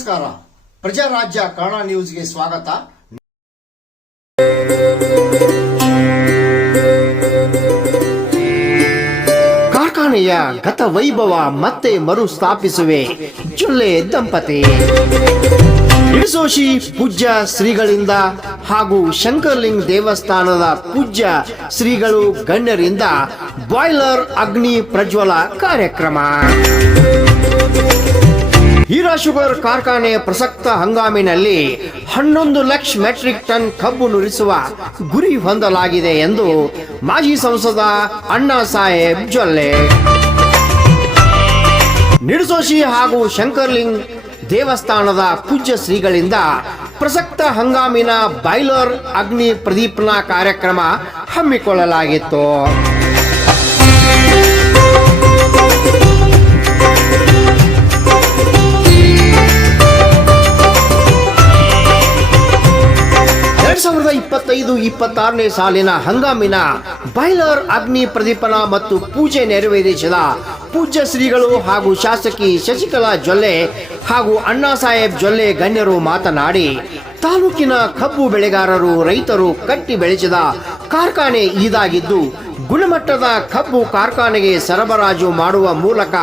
ನಮಸ್ಕಾರ. ಪ್ರಜಾರಾಜ್ಯ ಕನ್ನಡ ನ್ಯೂಸ್ಗೆ ಸ್ವಾಗತ. ಕಾರ್ಖಾನೆಯ ಗತ ವೈಭವ ಮತ್ತೆ ಮರುಸ್ಥಾಪಿಸುವೆ ಜೊಲ್ಲೆ ದಂಪತಿ. ಇಡಸೋಶಿ ಪೂಜ್ಯ ಶ್ರೀಗಳಿಂದ ಹಾಗೂ ಶಂಕರ್ಲಿಂಗ್ ದೇವಸ್ಥಾನದ ಪೂಜ್ಯ ಶ್ರೀಗಳು ಗಣ್ಯರಿಂದ ಬಾಯ್ಲರ್ ಅಗ್ನಿ ಪ್ರಜ್ವಲ ಕಾರ್ಯಕ್ರಮ. ಹೀರಾ ಶುಗರ್ ಕಾರ್ಖಾನೆ ಪ್ರಸಕ್ತ ಹಂಗಾಮಿನಲ್ಲಿ 11 ಲಕ್ಷ ಮೆಟ್ರಿಕ್ ಟನ್ ಕಬ್ಬು ನುರಿಸುವ ಗುರಿ ಹೊಂದಲಾಗಿದೆ ಎಂದು ಮಾಜಿ ಸಂಸದ ಅಣ್ಣಾ ಸಾಹೇಬ್ ಜೊಲ್ಲೆ. ನಿಡಸೋಶಿ ಹಾಗೂ ಶಂಕರ್ಲಿಂಗ್ ದೇವಸ್ಥಾನದ ಪೂಜ್ಯ ಶ್ರೀಗಳಿಂದ ಪ್ರಸಕ್ತ ಹಂಗಾಮಿನ ಬಾಯ್ಲರ್ ಅಗ್ನಿ ಪ್ರದೀಪನಾ ಕಾರ್ಯಕ್ರಮ ಹಮ್ಮಿಕೊಳ್ಳಲಾಗಿತ್ತು. ಸಾವಿರದ 25-26ನೇ ಸಾಲಿನ ಹಂಗಾಮಿನ ಬಾಯ್ಲರ್ ಅಗ್ನಿ ಪ್ರದೀಪನ ಮತ್ತು ಪೂಜೆ ನೆರವೇರಿಸಿದ ಪೂಜ್ಯ ಶ್ರೀಗಳು ಹಾಗೂ ಶಾಸಕಿ ಶಶಿಕಲಾ ಜೊಲ್ಲೆ ಹಾಗೂ ಅಣ್ಣಾ ಸಾಹೇಬ್ ಜೊಲ್ಲೆ ಗಣ್ಯರು ಮಾತನಾಡಿ, ತಾಲೂಕಿನ ಕಬ್ಬು ಬೆಳೆಗಾರರು ರೈತರು ಕಟ್ಟಿ ಬೆಳೆಸಿದ ಕಾರ್ಖಾನೆ ಇದಾಗಿದ್ದು ಗುಣಮಟ್ಟದ ಕಬ್ಬು ಕಾರ್ಖಾನೆಗೆ ಸರಬರಾಜು ಮಾಡುವ ಮೂಲಕ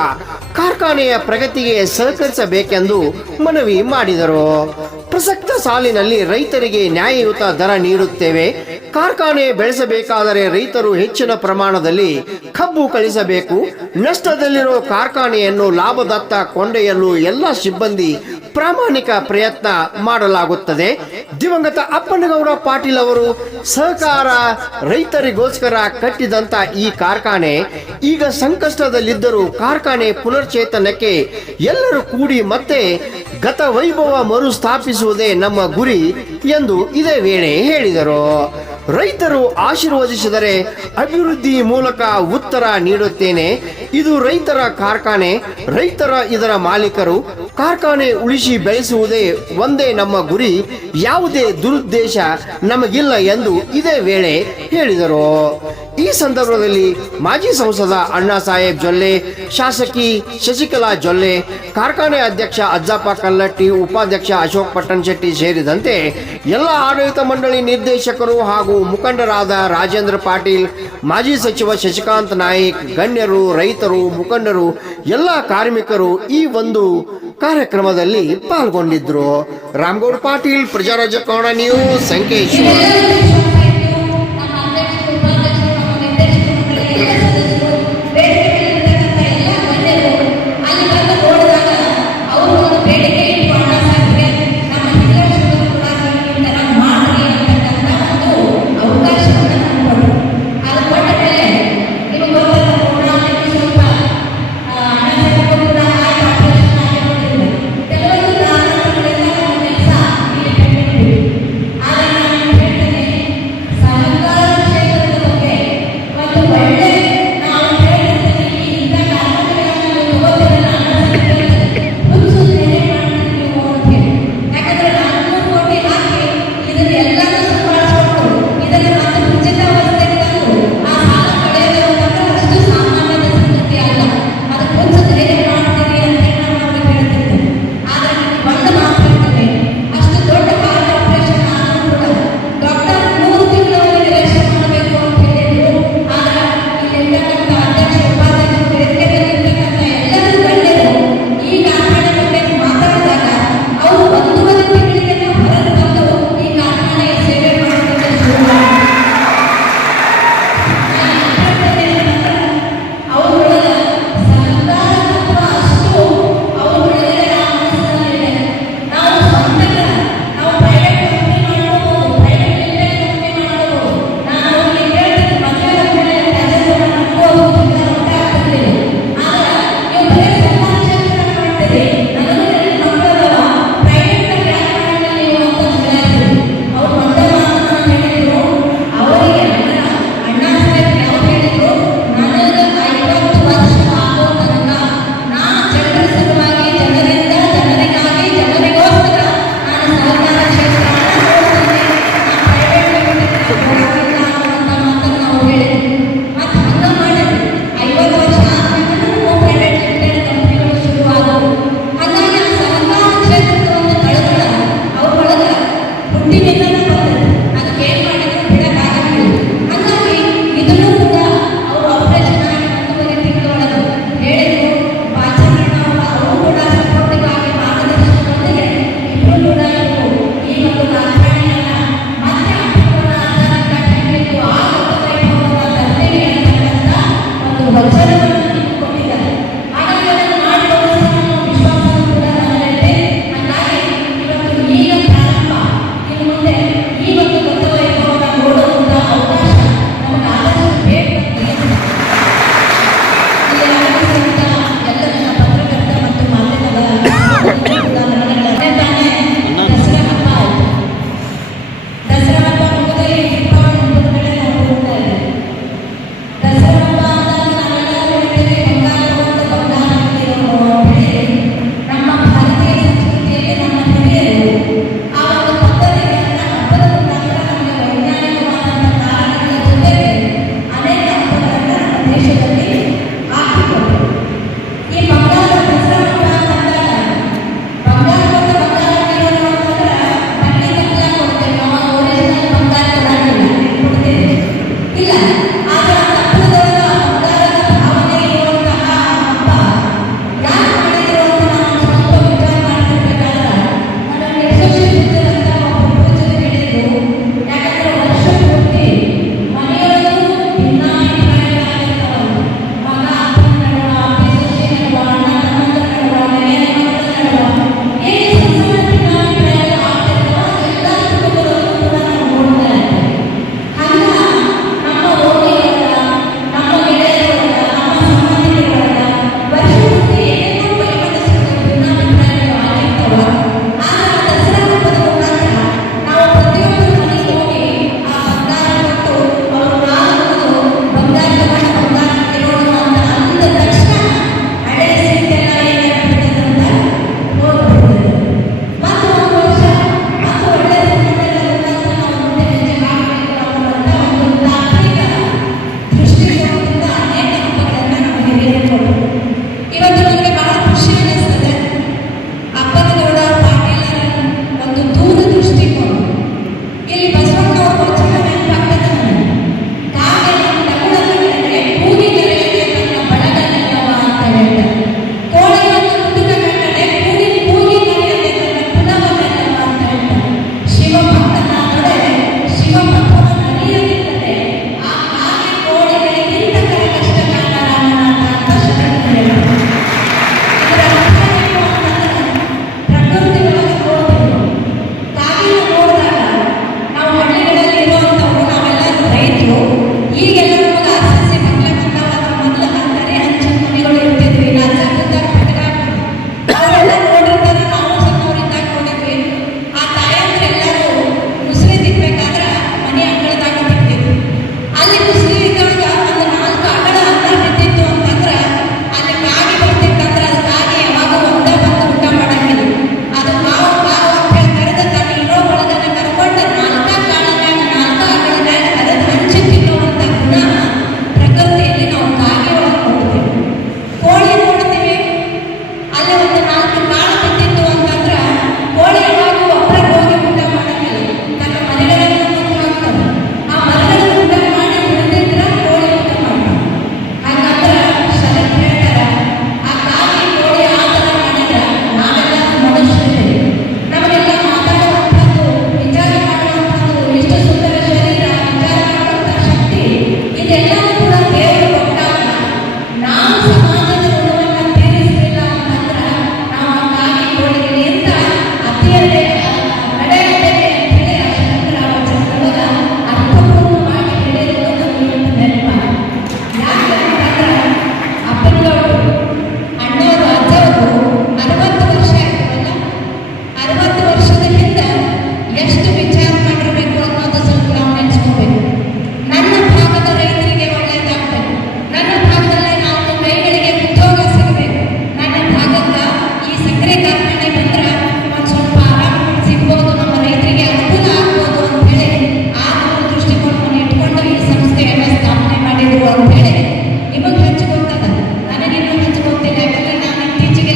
ಕಾರ್ಖಾನೆಯ ಪ್ರಗತಿಗೆ ಸಹಕರಿಸಬೇಕೆಂದು ಮನವಿ ಮಾಡಿದರು. ಪ್ರಸಕ್ತ ಸಾಲಿನಲ್ಲಿ ರೈತರಿಗೆ ನ್ಯಾಯಯುತ ದರ ನೀಡುತ್ತೇವೆ. ಕಾರ್ಖಾನೆ ಬೆಳೆಸಬೇಕಾದರೆ ರೈತರು ಹೆಚ್ಚಿನ ಪ್ರಮಾಣದಲ್ಲಿ ಕಬ್ಬು ಕಳಿಸಬೇಕು. ನಷ್ಟದಲ್ಲಿರೋ ಕಾರ್ಖಾನೆಯನ್ನು ಲಾಭದತ್ತ ಕೊಂಡೊಯ್ಯಲು ಎಲ್ಲ ಸಿಬ್ಬಂದಿ ಪ್ರಾಮಾಣಿಕ ಪ್ರಯತ್ನ ಮಾಡಲಾಗುತ್ತದೆ. ದಿವಂಗತ ಅಪ್ಪನಗೌಡ ಪಾಟೀಲ್ ಅವರು ಸಹಕಾರ ರೈತರಿಗೋಸ್ಕರ ಕಟ್ಟಿದಂತ ಈ ಕಾರ್ಖಾನೆ ಈಗ ಸಂಕಷ್ಟದಲ್ಲಿದ್ದರೂ ಕಾರ್ಖಾನೆ ಪುನರ್ಚೇತನಕ್ಕೆ ಎಲ್ಲರೂ ಕೂಡಿ ಮತ್ತೆ ಗತ ವೈಭವ ಮರುಸ್ಥಾಪಿಸುವುದೇ ನಮ್ಮ ಗುರಿ ಎಂದು ಇದೇ ವೇಳೆ ಹೇಳಿದರು. ರೈತರು ಆಶೀರ್ವದಿಸಿದರೆ ಅಭಿವೃದ್ಧಿ ಮೂಲಕ ಉತ್ತರ ನೀಡುತ್ತೇನೆ. ಇದು ರೈತರ ಕಾರ್ಖಾನೆ, ರೈತರ ಇದರ ಮಾಲೀಕರು. ಕಾರ್ಖಾನೆ ಉಳಿಸಿ ಬೆಳೆಸುವುದೇ ಒಂದೇ ನಮ್ಮ ಗುರಿ. ಯಾವುದೇ ದುರುದ್ದೇಶ ನಮಗಿಲ್ಲ ಎಂದು ಇದೇ ವೇಳೆ ಹೇಳಿದರು. ಈ ಸಂದರ್ಭದಲ್ಲಿ ಮಾಜಿ ಸಂಸದ ಅಣ್ಣಾ ಸಾಹೇಬ್ ಜೊಲ್ಲೆ, ಶಾಸಕಿ ಶಶಿಕಲಾ ಜೊಲ್ಲೆ, ಕಾರ್ಖಾನೆ ಅಧ್ಯಕ್ಷ ಅಜ್ಜಪ್ಪ ಕಲ್ಲಟ್ಟಿ, ಉಪಾಧ್ಯಕ್ಷ ಅಶೋಕ್ ಪಟ್ಟಣ್ ಶೆಟ್ಟಿ ಸೇರಿದಂತೆ ಎಲ್ಲ ಆಡಳಿತ ಮಂಡಳಿ ನಿರ್ದೇಶಕರು ಹಾಗೂ ಮುಖಂಡರಾದ ರಾಜೇಂದ್ರ ಪಾಟೀಲ್, ಮಾಜಿ ಸಚಿವ ಶಶಿಕಾಂತ್ ನಾಯ್ಕ್, ಗಣ್ಯರು, ರೈತರು, ಮುಖಂಡರು, ಎಲ್ಲ ಕಾರ್ಮಿಕರು ಈ ಒಂದು ಕಾರ್ಯಕ್ರಮದಲ್ಲಿ ಪಾಲ್ಗೊಂಡಿದ್ರು. ರಾಮಗೌಡ ಪಾಟೀಲ್, ಪ್ರಜಾರಾಜ್ಯ ಕನ್ನಡ ನ್ಯೂಸ್, ಸಂಕೇಶ್ವರ. ಅಂತ ಹೇಳಿ ನಿಮಗೆ ಹಂಚಿಕೊಳ್ತದ, ನನಗಿನ್ನೂ ಹಂಚಿಕೊಳ್ತಿಲ್ಲ. ಯಾಕಂದ್ರೆ ನಾನು ಇತ್ತೀಚೆಗೆ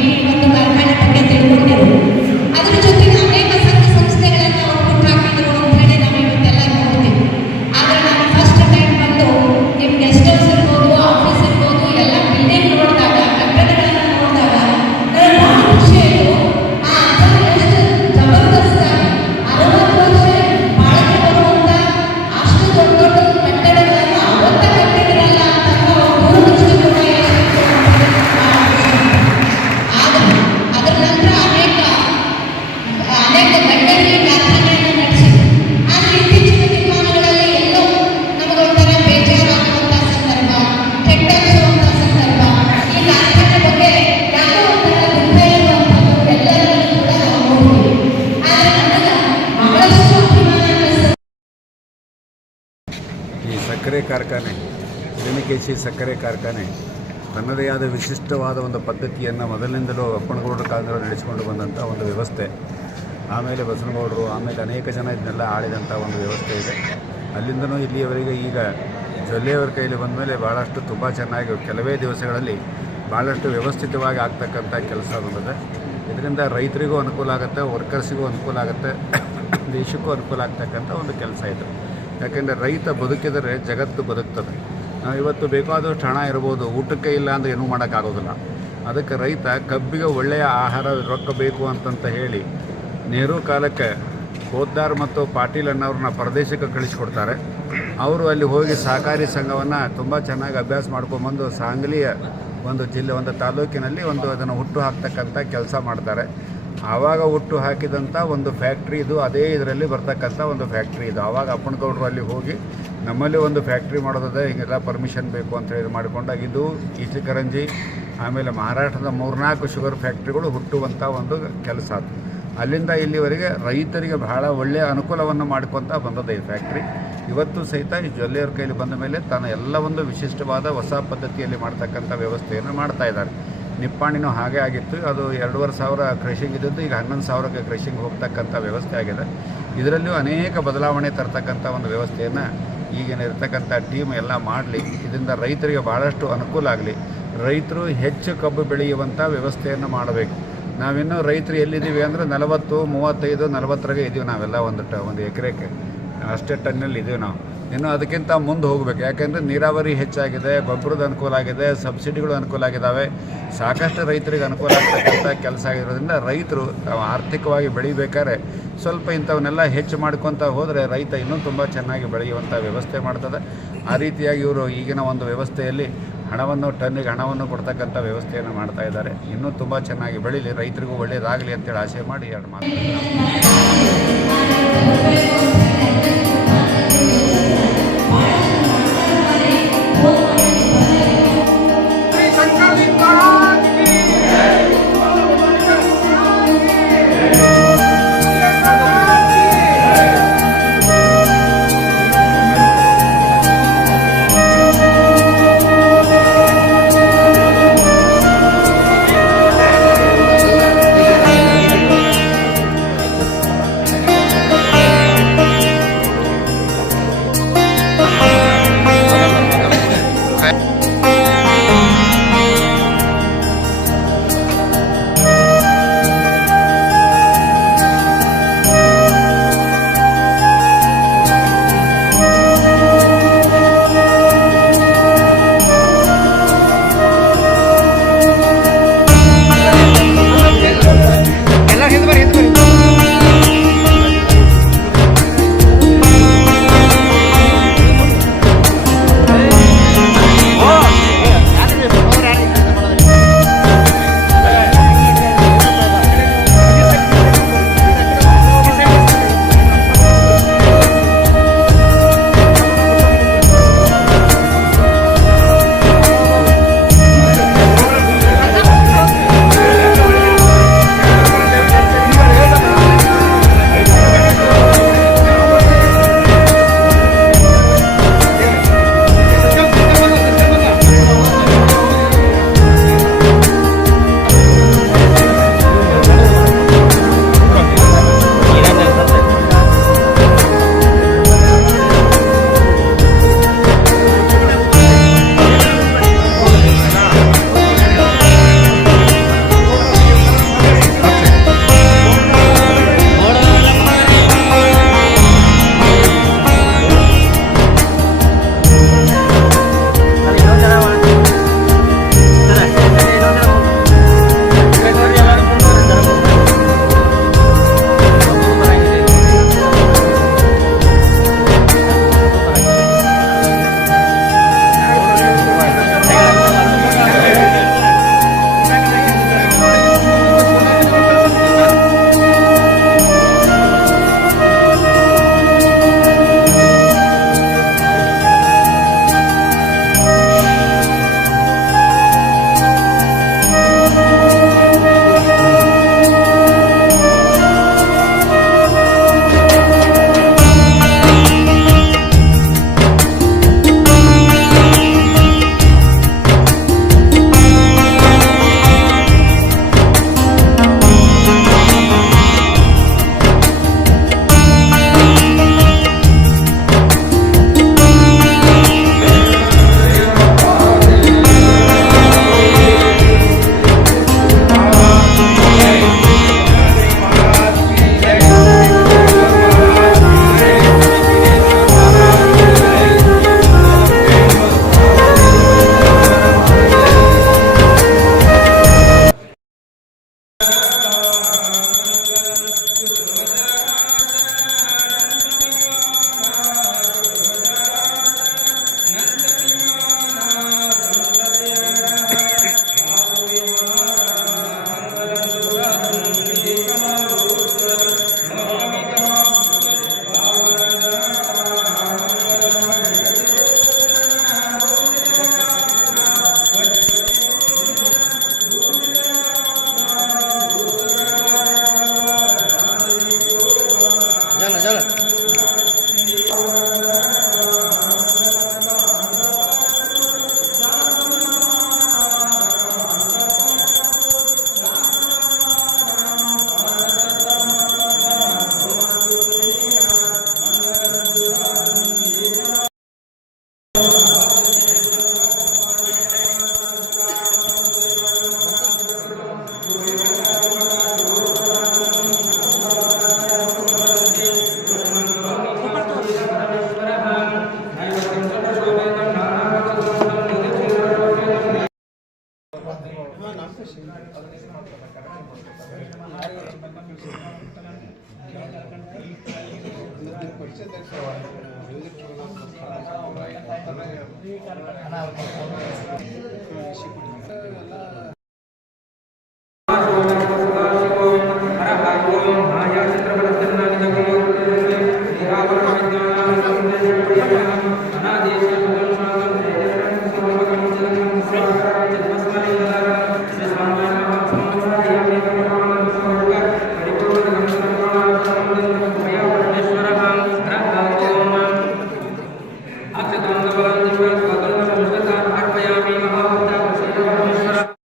ಈ ಒಂದು ಕಾರ್ಖಾನೆ ಬಗ್ಗೆ ತಿಳ್ಕೊಂಡಿರು. ಅದ್ರ ಜೊತೆಗೆ ಅನೇಕ ಸಂಘ ಸಂಸ್ಥೆಗಳನ್ನು ಒಟ್ಟು ಹಾಕಿದ್ರು ಅಂತ ಹೇಳಿ ನಾವು ಇವತ್ತೆಲ್ಲ ನೋಡ್ತೀವಿ. ಆದ್ರೆ ನಾನು ಫಸ್ಟ್ ಟೈಮ್ ಬಂದು ನಿಮ್ಮ ಗೆಸ್ಟ್ ಹೌಸ್ ಇರ್ಬೋದು, ಆಫೀಸ್ ಇರ್ಬೋದು, ಎಲ್ಲ ಬಿಲ್ಡಿಂಗ್ ನೋಡಿದಾಗ, ಕಟ್ಟಡಗಳನ್ನು ನೋಡಿದಾಗ ನನಗೆ ಬಹಳ ಖುಷಿ ಆಯಿತು. ಆ ಅಜ್ಜ ಎಷ್ಟು ಜಬರ್ದಸ್ತಾಗಿ 60 ವರ್ಷ ಬಾಳಿಕೆ ಬರುವಂತ ಅಷ್ಟು ದೊಡ್ಡ ದೊಡ್ಡ ಕಟ್ಟಡಗಳನ್ನು ಅವತ್ತ ಕಟ್ಟಿದ್ರಲ್ಲ ಅಂತ ದೂರದೃಷ್ಟಿ ಕೂಡ ಆದ್ರೆ ಅದರ ನಂತರ ಅನೇಕ ಗಣ್ಯರಿಗೆ ಕಾರ್ಖಾನೆಯನ್ನು ನಡೆಸಿದ್ರು. ಆದರೆ ಇತ್ತೀಚಿನ ದಿನಮಾನಗಳಲ್ಲಿ ಎಲ್ಲೋ ನಮಗೊಂಥರ ಬೇಜಾರಾಗುವಂಥ ಸಂದರ್ಭ, ಕೆಟ್ಟನಿಸುವಂಥ ಸಂದರ್ಭ, ಈ ಕಾರ್ಖಾನೆ ಬಗ್ಗೆ ಯಾಕೋ ಒಂಥರ ದುಃಖ ಇರುವಂಥದ್ದು ಎಲ್ಲರಲ್ಲೂ ಕೂಡ ನಾವು ನೋಡ್ತೀವಿ. ಆದರೆ ನನಗೆ ಬಹಳಷ್ಟು ಅಭಿಮಾನ ಅನ್ನಿಸ್ತದೆ. ಈ ಸಕ್ಕರೆ ಕಾರ್ಖಾನೆ, ಹಿರಣ್ಯಕೇಶಿ ಸಕ್ಕರೆ ಕಾರ್ಖಾನೆ ತನ್ನದೇ ಆದ ವಿಶಿಷ್ಟವಾದ ಒಂದು ಪದ್ಧತಿಯನ್ನು ಮೊದಲಿನಿಂದಲೂ ಅಪ್ಪನಗೌಡರ ಕಾಲದಲ್ಲಿ ನಡೆಸಿಕೊಂಡು ಬಂದಂಥ ಒಂದು ವ್ಯವಸ್ಥೆ. ಆಮೇಲೆ ಬಸನಗೌಡರು, ಆಮೇಲೆ ಅನೇಕ ಜನ ಇದನ್ನೆಲ್ಲ ಆಳಿದಂಥ ಒಂದು ವ್ಯವಸ್ಥೆ ಇದೆ. ಅಲ್ಲಿಂದನೂ ಇಲ್ಲಿಯವರೆಗೆ ಈಗ ಜೊಲ್ಲೆಯವರ ಕೈಲಿ ಬಂದ ಮೇಲೆ ಭಾಳಷ್ಟು ತುಂಬ ಚೆನ್ನಾಗಿ ಕೆಲವೇ ದಿವಸಗಳಲ್ಲಿ ಭಾಳಷ್ಟು ವ್ಯವಸ್ಥಿತವಾಗಿ ಆಗ್ತಕ್ಕಂಥ ಕೆಲಸ ಬಂದಿದೆ. ಇದರಿಂದ ರೈತರಿಗೂ ಅನುಕೂಲ ಆಗುತ್ತೆ, ವರ್ಕರ್ಸಿಗೂ ಅನುಕೂಲ ಆಗುತ್ತೆ, ದೇಶಕ್ಕೂ ಅನುಕೂಲ ಆಗ್ತಕ್ಕಂಥ ಒಂದು ಕೆಲಸ ಇದು. ಯಾಕೆಂದರೆ ರೈತ ಬದುಕಿದರೆ ಜಗತ್ತು ಬದುಕ್ತದೆ. ನಾವು ಇವತ್ತು ಬೇಕಾದಷ್ಟು ಹಣ ಇರ್ಬೋದು, ಊಟಕ್ಕೆ ಇಲ್ಲ ಅಂದರೆ ಏನೂ ಮಾಡೋಕ್ಕಾಗೋದಿಲ್ಲ. ಅದಕ್ಕೆ ರೈತ ಕಬ್ಬಿಗೆ ಒಳ್ಳೆಯ ಆಹಾರ ರೊಕ್ಕ ಬೇಕು ಅಂತಂತ ಹೇಳಿ ನೆಹರು ಕಾಲಕ್ಕೆ ಪೋದ್ದಾರ್ ಮತ್ತು ಪಾಟೀಲ್ ಅನ್ನೋರನ್ನ ಪ್ರದೇಶಕ್ಕೆ ಕಳಿಸ್ಕೊಡ್ತಾರೆ. ಅವರು ಅಲ್ಲಿ ಹೋಗಿ ಸಹಕಾರಿ ಸಂಘವನ್ನು ತುಂಬ ಚೆನ್ನಾಗಿ ಅಭ್ಯಾಸ ಮಾಡ್ಕೊಂಬಂದು ಸಾಂಗ್ಲಿಯ ಒಂದು ಜಿಲ್ಲೆ, ಒಂದು ತಾಲೂಕಿನಲ್ಲಿ ಅದನ್ನು ಹುಟ್ಟು ಹಾಕ್ತಕ್ಕಂಥ ಕೆಲಸ ಮಾಡ್ತಾರೆ. ಆವಾಗ ಹುಟ್ಟು ಹಾಕಿದಂಥ ಒಂದು ಫ್ಯಾಕ್ಟ್ರಿ ಇದು, ಅದೇ ಇದರಲ್ಲಿ ಬರ್ತಕ್ಕಂಥ ಒಂದು ಫ್ಯಾಕ್ಟ್ರಿ ಇದು. ಆವಾಗ ಅಪ್ಪನಗೌಡರು ಅಲ್ಲಿ ಹೋಗಿ ನಮ್ಮಲ್ಲಿ ಒಂದು ಫ್ಯಾಕ್ಟ್ರಿ ಮಾಡೋದಿದೆ, ಹೀಗೆಲ್ಲ ಪರ್ಮಿಷನ್ ಬೇಕು ಅಂತ ಹೇಳಿ ಮಾಡಿಕೊಂಡಾಗ ಇದು ಈಚಲಕರಂಜಿ, ಆಮೇಲೆ ಮಹಾರಾಷ್ಟ್ರದ 3-4 ಶುಗರ್ ಫ್ಯಾಕ್ಟ್ರಿಗಳು ಹುಟ್ಟುವಂಥ ಒಂದು ಕೆಲಸ ಅದು. ಅಲ್ಲಿಂದ ಇಲ್ಲಿವರೆಗೆ ರೈತರಿಗೆ ಬಹಳ ಒಳ್ಳೆಯ ಅನುಕೂಲವನ್ನು ಮಾಡ್ಕೊತ ಬಂದದ ಈ ಫ್ಯಾಕ್ಟ್ರಿ. ಇವತ್ತು ಸಹಿತ ಈ ಜೊಲ್ಲೆಯವ್ರ ಕೈಲಿ ಬಂದ ಮೇಲೆ ತಾನು ಎಲ್ಲ ಒಂದು ವಿಶಿಷ್ಟವಾದ ಹೊಸ ಪದ್ಧತಿಯಲ್ಲಿ ಮಾಡ್ತಕ್ಕಂಥ ವ್ಯವಸ್ಥೆಯನ್ನು ಮಾಡ್ತಾ ಇದ್ದಾರೆ. ನಿಪ್ಪಾಣಿನೂ ಹಾಗೆ ಆಗಿತ್ತು, ಅದು 2,500 ಕ್ರಷಿಂಗ್ ಇದ್ದದ್ದು ಈಗ 11,000ಕ್ಕೆ ಕ್ರಷಿಂಗ್ ಹೋಗ್ತಕ್ಕಂಥ ವ್ಯವಸ್ಥೆ ಆಗಿದೆ. ಇದರಲ್ಲಿಯೂ ಅನೇಕ ಬದಲಾವಣೆ ತರ್ತಕ್ಕಂಥ ಒಂದು ವ್ಯವಸ್ಥೆಯನ್ನು ಈಗಿನ ಇರ್ತಕ್ಕಂಥ ಟೀಮ್ ಎಲ್ಲ ಮಾಡಲಿ. ಇದರಿಂದ ರೈತರಿಗೆ ಭಾಳಷ್ಟು ಅನುಕೂಲ ಆಗಲಿ. ರೈತರು ಹೆಚ್ಚು ಕಬ್ಬು ಬೆಳೆಯುವಂಥ ವ್ಯವಸ್ಥೆಯನ್ನು ಮಾಡಬೇಕು. ನಾವಿನ್ನೂ ರೈತರು ಎಲ್ಲಿದ್ದೀವಿ ಅಂದರೆ 40, 35, 40 ಇದ್ದೀವಿ ನಾವೆಲ್ಲ ಒಂದು ಎಕರೆಗೆ ಅಷ್ಟೇ ಟನ್ನಲ್ಲಿ ಇದ್ದೀವಿ ನಾವು. ಇನ್ನು ಅದಕ್ಕಿಂತ ಮುಂದೆ ಹೋಗಬೇಕು. ಯಾಕೆಂದರೆ ನೀರಾವರಿ ಹೆಚ್ಚಾಗಿದೆ, ಗೊಬ್ಬರದ ಅನುಕೂಲ ಆಗಿದೆ, ಸಬ್ಸಿಡಿಗಳು ಅನುಕೂಲ ಆಗಿದ್ದಾವೆ, ಸಾಕಷ್ಟು ರೈತರಿಗೆ ಅನುಕೂಲ ಆಗ್ತಕ್ಕಂಥ ಕೆಲಸ ಆಗಿರೋದ್ರಿಂದ ರೈತರು ತಾವು ಆರ್ಥಿಕವಾಗಿ ಬೆಳಿಬೇಕಾದ್ರೆ ಸ್ವಲ್ಪ ಇಂಥವನ್ನೆಲ್ಲ ಹೆಚ್ಚು ಮಾಡ್ಕೊತ ಹೋದರೆ ರೈತ ಇನ್ನೂ ತುಂಬ ಚೆನ್ನಾಗಿ ಬೆಳೆಯುವಂಥ ವ್ಯವಸ್ಥೆ ಮಾಡ್ತದೆ. ಆ ರೀತಿಯಾಗಿ ಇವರು ಈಗಿನ ಒಂದು ವ್ಯವಸ್ಥೆಯಲ್ಲಿ ಟನ್ನಿಗೆ ಹಣವನ್ನು ಕೊಡ್ತಕ್ಕಂಥ ವ್ಯವಸ್ಥೆಯನ್ನು ಮಾಡ್ತಾ ಇದ್ದಾರೆ. ಇನ್ನೂ ತುಂಬ ಚೆನ್ನಾಗಿ ಬೆಳೀಲಿ, ರೈತರಿಗೂ ಒಳ್ಳೆಯದಾಗಲಿ ಅಂತೇಳಿ ಆಸೆ ಮಾಡಿ 2 ಮಾತು. ಅನಾಹುತ